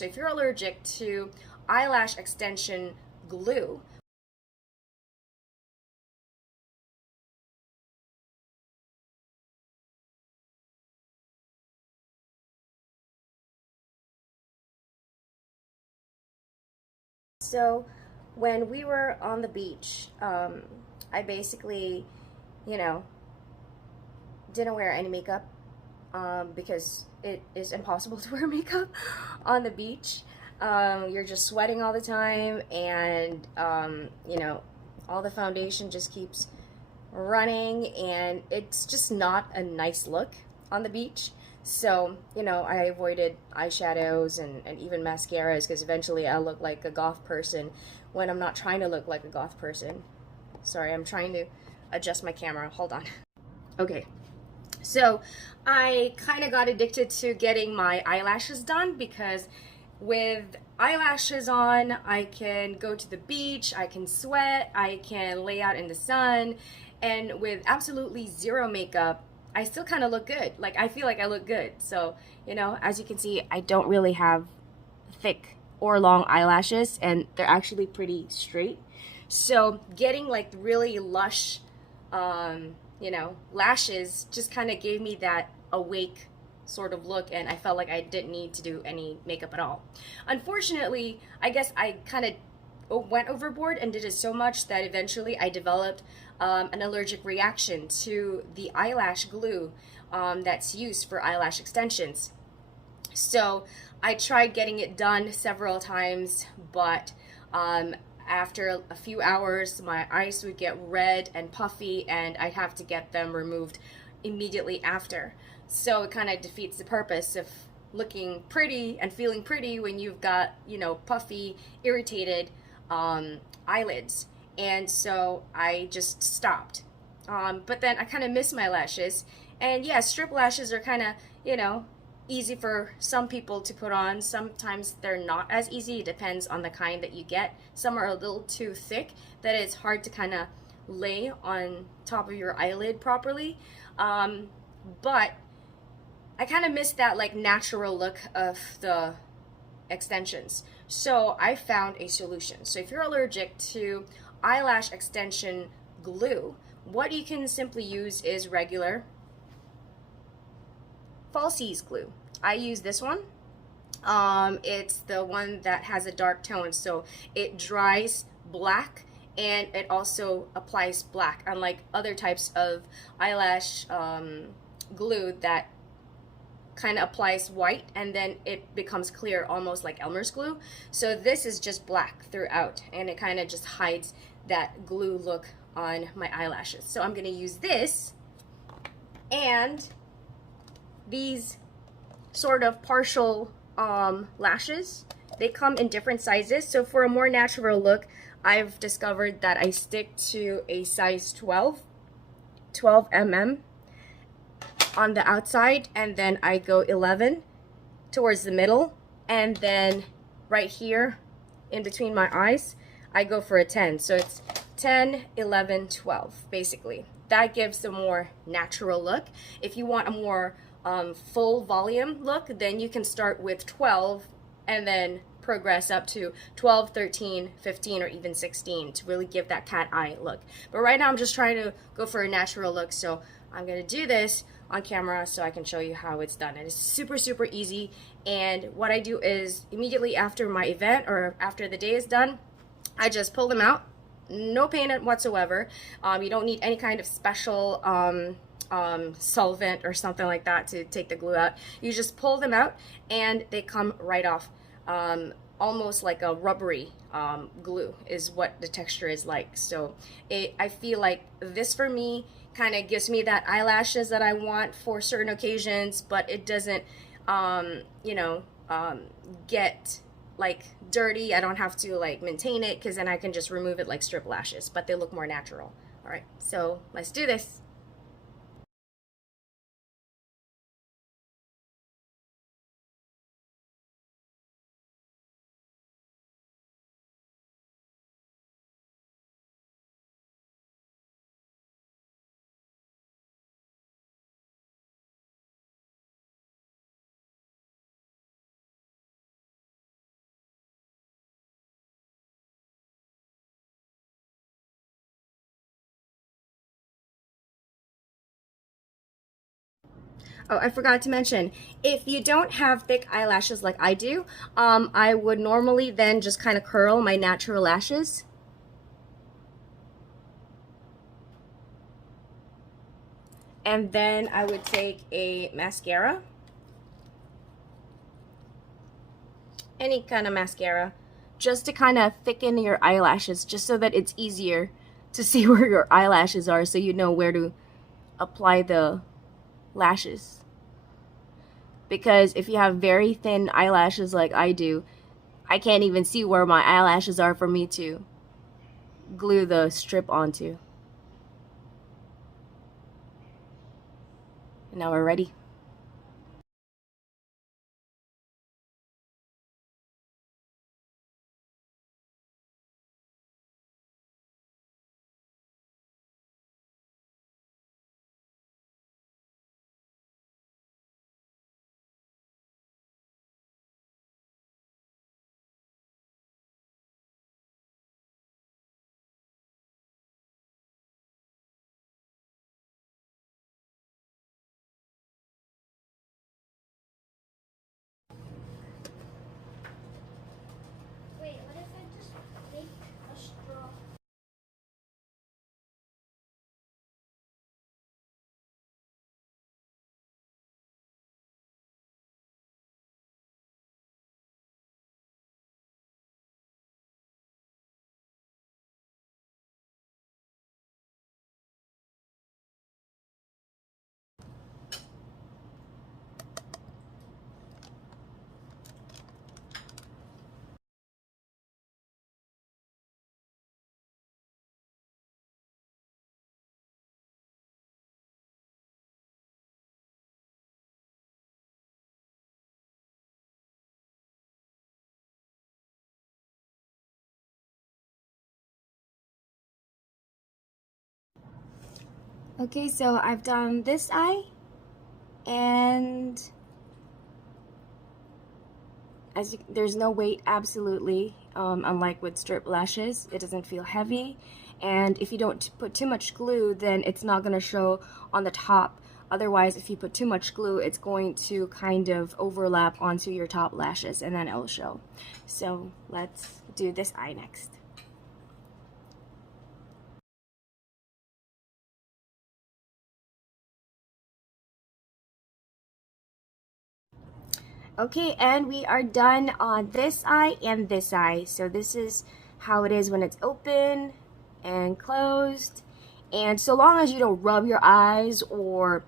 So if you're allergic to eyelash extension glue, so when we were on the beach, I basically, you know, didn't wear any makeup because it is impossible to wear makeup on the beach. You're just sweating all the time, and all the foundation just keeps running, and it's just not a nice look on the beach. So, I avoided eyeshadows and even mascaras because eventually I'll look like a goth person when I'm not trying to look like a goth person. Sorry, I'm trying to adjust my camera. Hold on. Okay. So I kind of got addicted to getting my eyelashes done because with eyelashes on, I can go to the beach, I can sweat, I can lay out in the sun, and with absolutely zero makeup, I still kind of look good. Like, I feel like I look good. So, as you can see, I don't really have thick or long eyelashes, and they're actually pretty straight. So getting like really lush lashes just kind of gave me that awake sort of look, and I felt like I didn't need to do any makeup at all. Unfortunately, I guess I kind of went overboard and did it so much that eventually I developed an allergic reaction to the eyelash glue that's used for eyelash extensions. So I tried getting it done several times, but after a few hours, my eyes would get red and puffy, and I'd have to get them removed immediately after. So it kind of defeats the purpose of looking pretty and feeling pretty when you've got, puffy, irritated eyelids. And so I just stopped. But then I kind of miss my lashes. And yeah, strip lashes are kind of, easy for some people to put on. Sometimes they're not as easy. It depends on the kind that you get. Some are a little too thick that it's hard to kind of lay on top of your eyelid properly. But I kind of miss that like natural look of the extensions. So I found a solution. So if you're allergic to eyelash extension glue, what you can simply use is regular falsies glue. I use this one. It's the one that has a dark tone, so it dries black and it also applies black, unlike other types of eyelash glue that kind of applies white and then it becomes clear, almost like Elmer's glue. So this is just black throughout, and it kind of just hides that glue look on my eyelashes. So I'm going to use this and these sort of partial lashes. They come in different sizes. So for a more natural look, I've discovered that I stick to a size 12 mm on the outside, and then I go 11 towards the middle, and then right here in between my eyes, I go for a 10. So it's 10, 11, 12, basically. That gives a more natural look. If you want a more full volume look, then you can start with 12 and then progress up to 12, 13, 15, or even 16 to really give that cat eye look. But right now I'm just trying to go for a natural look, so I'm going to do this on camera so I can show you how it's done. It is super, super easy, and what I do is immediately after my event or after the day is done, I just pull them out. No pain whatsoever. You don't need any kind of special solvent or something like that to take the glue out. You just pull them out and they come right off. Almost like a rubbery glue is what the texture is like. So I feel like this for me kind of gives me that eyelashes that I want for certain occasions, but it doesn't get like dirty. I don't have to like maintain it because then I can just remove it like strip lashes, but they look more natural. All right, so let's do this. Oh, I forgot to mention, if you don't have thick eyelashes like I do, I would normally then just kind of curl my natural lashes. And then I would take a mascara, any kind of mascara, just to kind of thicken your eyelashes, just so that it's easier to see where your eyelashes are, so you know where to apply the lashes. Because if you have very thin eyelashes like I do, I can't even see where my eyelashes are for me to glue the strip onto. Now we're ready. Wait, what if I just make a straw? Okay, so I've done this eye, and there's no weight, absolutely. Unlike with strip lashes, it doesn't feel heavy, and if you don't put too much glue, then it's not going to show on the top. Otherwise, if you put too much glue, it's going to kind of overlap onto your top lashes, and then it'll show. So let's do this eye next. Okay, and we are done on this eye and this eye. So this is how it is when it's open and closed. And so long as you don't rub your eyes or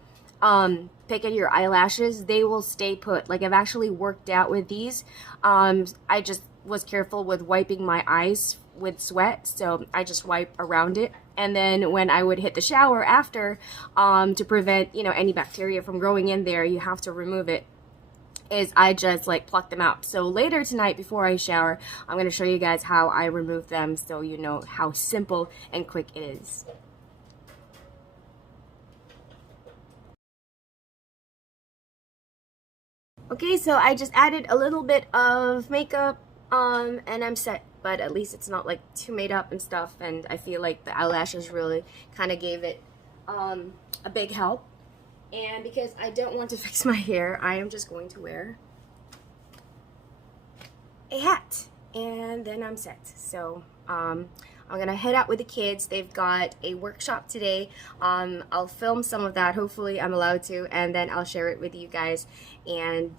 pick at your eyelashes, they will stay put. Like, I've actually worked out with these. I just was careful with wiping my eyes with sweat, so I just wipe around it. And then when I would hit the shower after, to prevent, you know, any bacteria from growing in there, you have to remove it, is I just like pluck them out. So later tonight before I shower, I'm going to show you guys how I remove them, so you know how simple and quick it is. Okay, so I just added a little bit of makeup, and I'm set. But at least it's not like too made up and stuff, and I feel like the eyelashes really kind of gave it a big help. And because I don't want to fix my hair, I am just going to wear a hat, and then I'm set. So I'm gonna head out with the kids. They've got a workshop today. I'll film some of that, hopefully I'm allowed to, and then I'll share it with you guys. And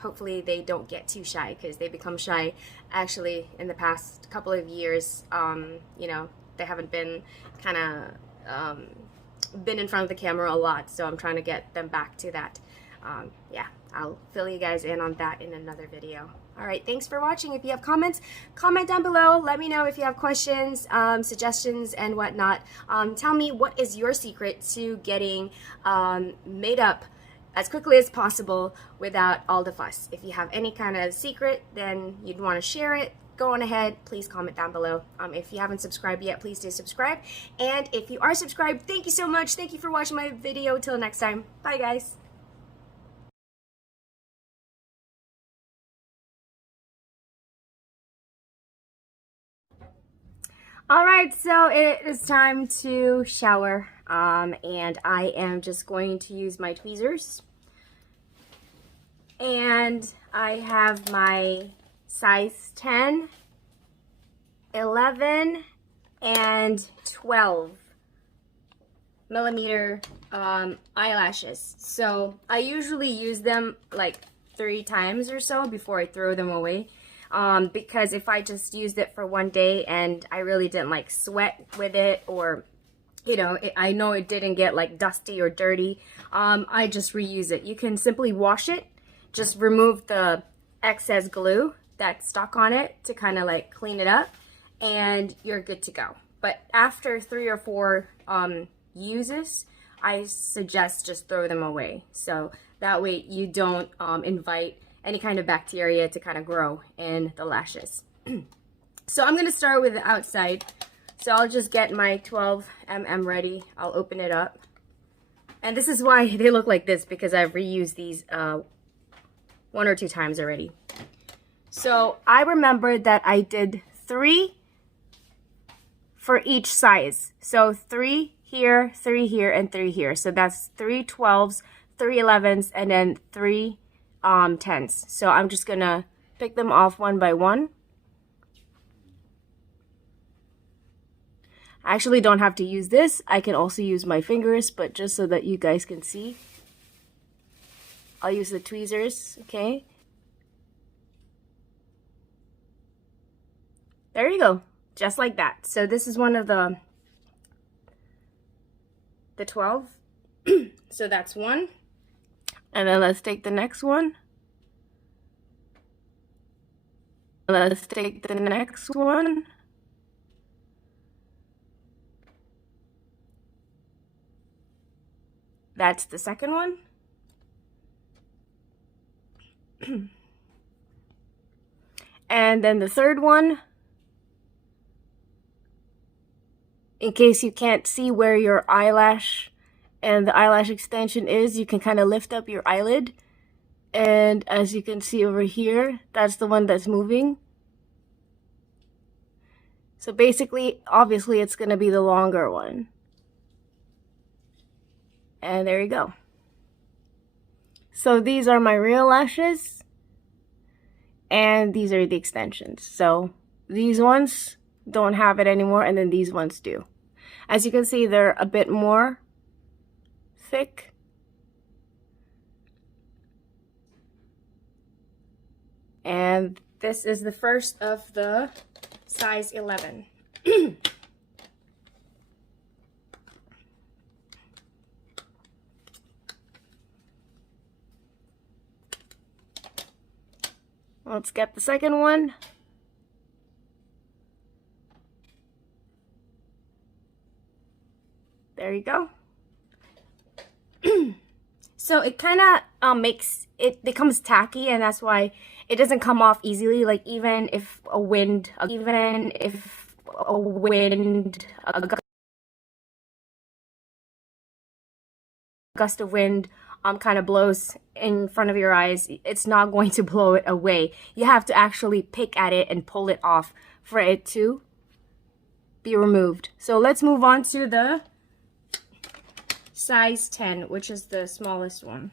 hopefully they don't get too shy, because they become shy actually in the past couple of years. You know, they haven't been kind of been in front of the camera a lot, so I'm trying to get them back to that. Yeah, I'll fill you guys in on that in another video. All right, thanks for watching. If you have comments, comment down below. Let me know if you have questions, suggestions, and whatnot. Tell me, what is your secret to getting made up as quickly as possible without all the fuss? If you have any kind of secret, then you'd want to share it, go on ahead, please comment down below. If you haven't subscribed yet, please do subscribe. And if you are subscribed, thank you so much. Thank you for watching my video. Till next time. Bye, guys. All right, so it is time to shower. And I am just going to use my tweezers And I have my size 10, 11, and 12 millimeter eyelashes. So I usually use them like 3 times or so before I throw them away. Because if I just used it for one day and I really didn't like sweat with it, or you know, I know it didn't get like dusty or dirty, I just reuse it. You can simply wash it, just remove the excess glue that's stuck on it to kind of like clean it up, and you're good to go. But after 3 or 4 uses, I suggest just throw them away. So that way you don't invite any kind of bacteria to kind of grow in the lashes. So I'm going to start with the outside. So I'll just get my 12 mm ready. I'll open it up. And this is why they look like this, because I've reused these 1 or 2 times already. So I remembered that I did 3 for each size. So 3 here, 3 here, and 3 here. So that's 3 12s, 3 11s, and then 3 10s. So I'm just gonna pick them off one by one. I actually don't have to use this. I can also use my fingers, but just so that you guys can see, I'll use the tweezers, okay? There you go, just like that. So this is one of the 12. So that's one. And then let's take the next one. Let's take the next one. That's the second one. And then the third one. In case you can't see where your eyelash and the eyelash extension is, you can kind of lift up your eyelid. And as you can see over here, that's the one that's moving. So basically, obviously, it's going to be the longer one. And there you go. So these are my real lashes. And these are the extensions. So these ones don't have it anymore, and then these ones do. As you can see, they're a bit more thick. And this is the first of the size 11. Let's get the second one. There you go. So it kind of makes it becomes tacky, and that's why it doesn't come off easily. Like even if a gust of wind kind of blows in front of your eyes, it's not going to blow it away. You have to actually pick at it and pull it off for it to be removed. So let's move on to the size 10, which is the smallest one.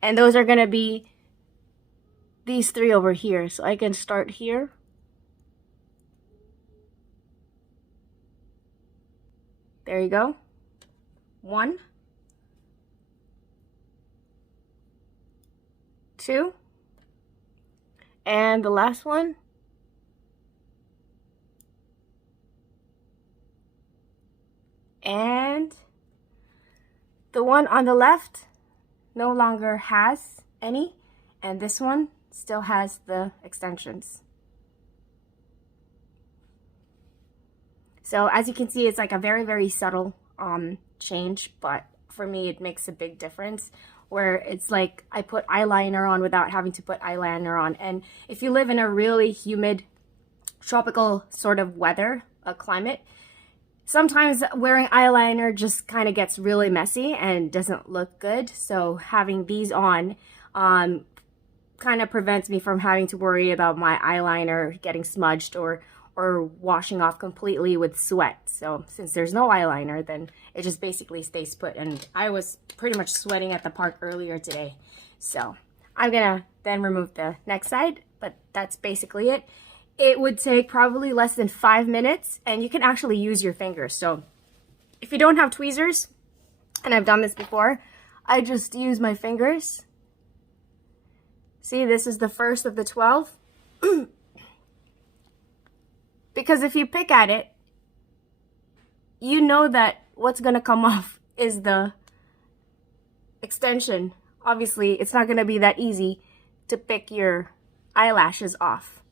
And those are going to be these 3 over here. So I can start here. There you go. 1, 2, and the last one. And the one on the left no longer has any, and this one still has the extensions. So as you can see, it's like a very, very subtle change, but for me it makes a big difference, where it's like I put eyeliner on without having to put eyeliner on. And if you live in a really humid tropical sort of weather, climate, sometimes wearing eyeliner just kind of gets really messy and doesn't look good. So having these on kind of prevents me from having to worry about my eyeliner getting smudged or washing off completely with sweat. So since there's no eyeliner, then it just basically stays put. And I was pretty much sweating at the park earlier today So I'm gonna then remove the next side, but that's basically it. It would take probably less than 5 minutes, and you can actually use your fingers. So if you don't have tweezers, and I've done this before, I just use my fingers. See, this is the first of the 12. Because if you pick at it, you know that what's gonna come off is the extension. Obviously, it's not gonna be that easy to pick your eyelashes off.